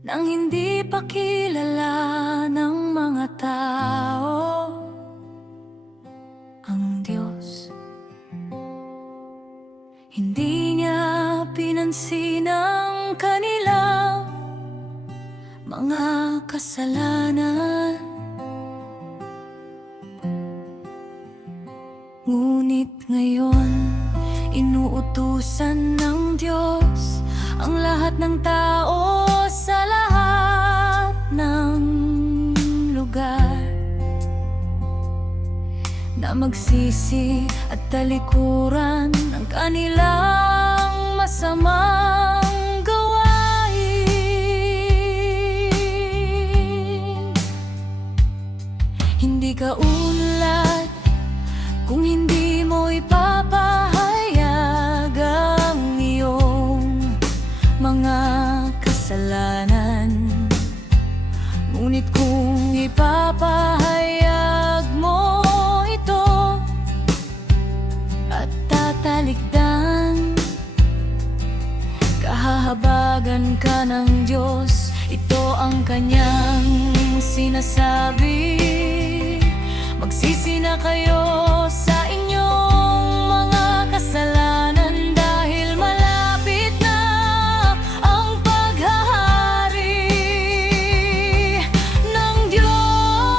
nang hindi pa kilala ng mga tao ang Diyos. Hindi niya pinansin ang kanilang mga kasalanan. Ngunit ngayon, inuutusan ng Diyos ang lahat ng tao sa lahat ng lugar na magsisi at talikuran ang kanilang masamang gawain. Hindi ka unlad kung hindi mo ipapahayag ang iyong mga kasalanan. Ngunit kung ipapahayag mo ito at tatalikdan, kahahabagan ka ng Diyos. Ito ang kanyang sinasabi: magsisi na kayo sa inyong mga kasalanan, dahil malapit na ang paghahari ng Diyos.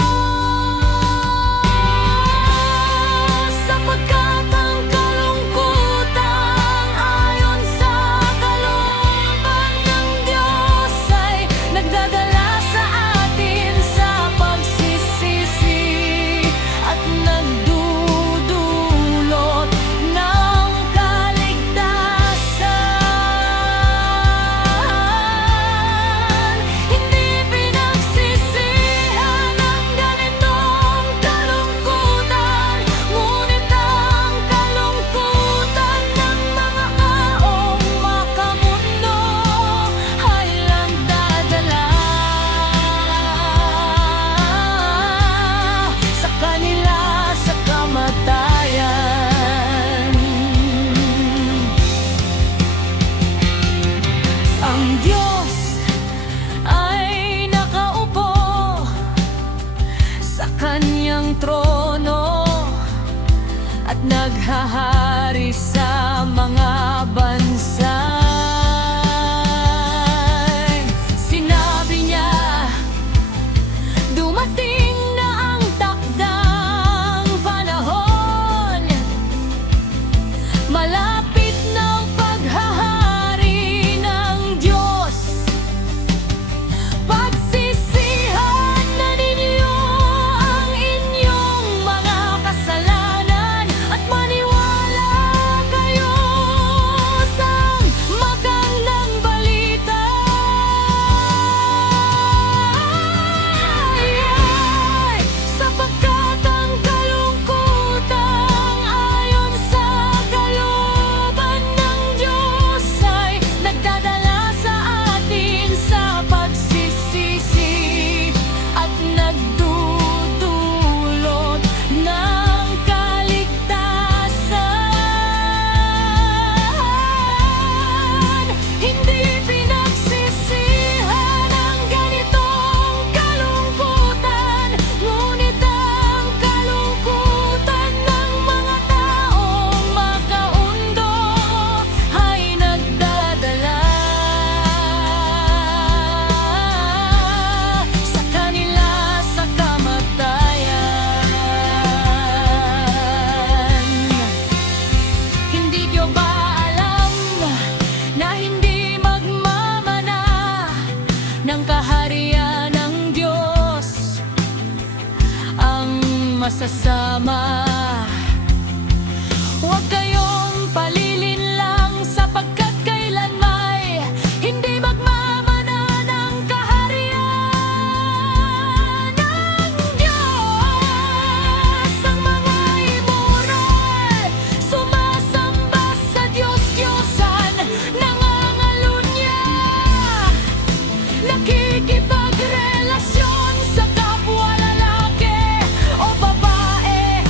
Sapagkat ang kalungkutan ayon sa kalooban ng Diyos ay nagdadala sa atin sa pagsisisi at nagdudulot ng kaligtasan. Hindi pinagsisihan ang ganitong kalungkutan, ngunit ang kalungkutan ng mga taong makamundo ay nagdadala sa kanila sa kamatayan. Ang Diyos ay nakaupo sa kanyang trono at naghahari sa mga bansa. Sinabi niya, dumating na ang takdang panahon, malapit ng paghahari ng Diyos. Pagsisihan na ninyo ang inyong mga kasalanan at maniwala kayo sa magandang balita. Sapagkat ang kalungkutan ayon sa kalooban ng Diyos ay nagdadala sa atin sa pagsisisi at nagdudulot ng kaligtasan. Hindi pinagsisihan ang ganitong kalungkutan, ngunit ang kalungkutan ng mga taong makaundo ay nagdadala sa kanila sa kamatayan. Hindi nyo ba alam na hindi magmamana ng kaharian ng Diyos ang masasama? Huwag kayong palilinlang, sapagkat kailan may hindi magmamana ng kaharian ng Diyos. Ang mga immoral, sumasamba sa Diyos-Diyosan, nangangalunya, nakikipagrelasyon sa kapwa lalaki o babae,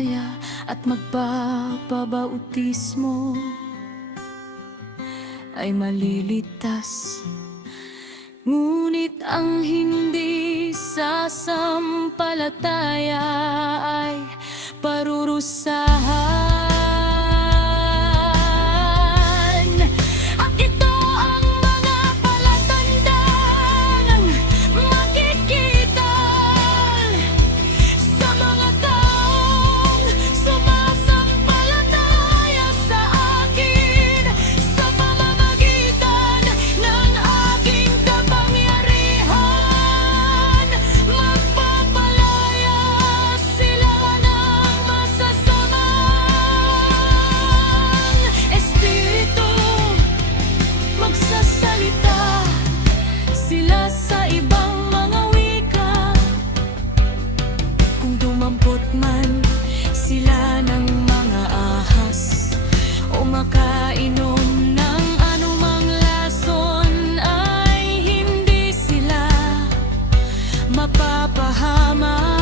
palataya at magpapabautismo ay maliligtas. Ngunit ang hindi sasampalataya ay parurusahan. At ito ang mga palatandang makikita sa mga taong sumasampalataya sa akin, sa pamamagitan ng aking kapangyarihan. Magpapalaya sila ng masasamang espiritu, magsasalita sila sa ibang mga wika. Kung dumampot man sila ng mga ahas o makainom ng anumang lason, ay hindi sila mapapahamak.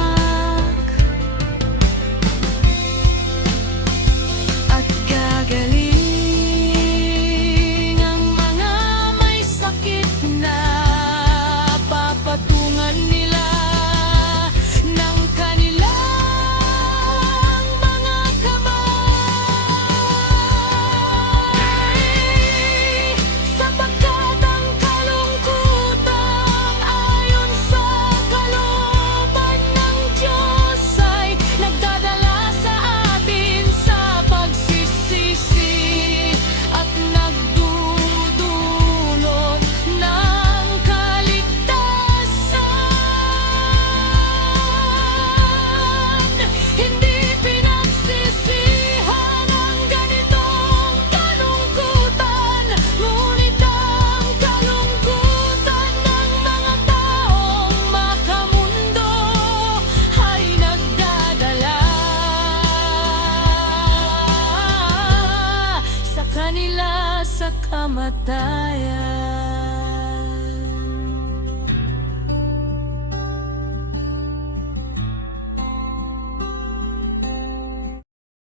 At gagaling ang mga may sakit na papatungan nila ng kanilang mga kamay. Sapagkat ang kalungkutan ayon sa kalooban ng Diyos ay nagdadala sa atin sa pagsisisi at nagdudulot ng kaligtasan. Hindi pinagsisihan ang ganitong kalungkutan, ngunit ang kalungkutan ng mga taong makamundo ay nagdadala sa kanila sa kamatayan.